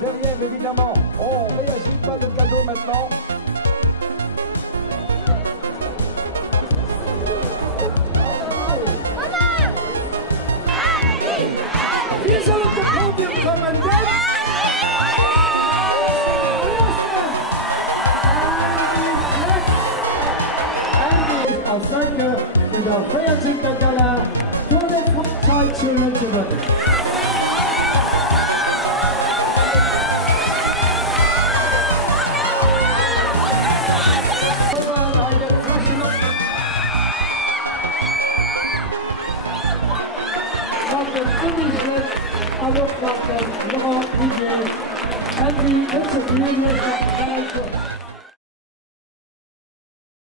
Derrière, évidemment, on ne réagit pas de cadeau maintenant. These are the podium commanders. Als danken voor de feiertag der Gala door de Zeit zu Luxembourg. Alors, Laurent Rivière, Henry,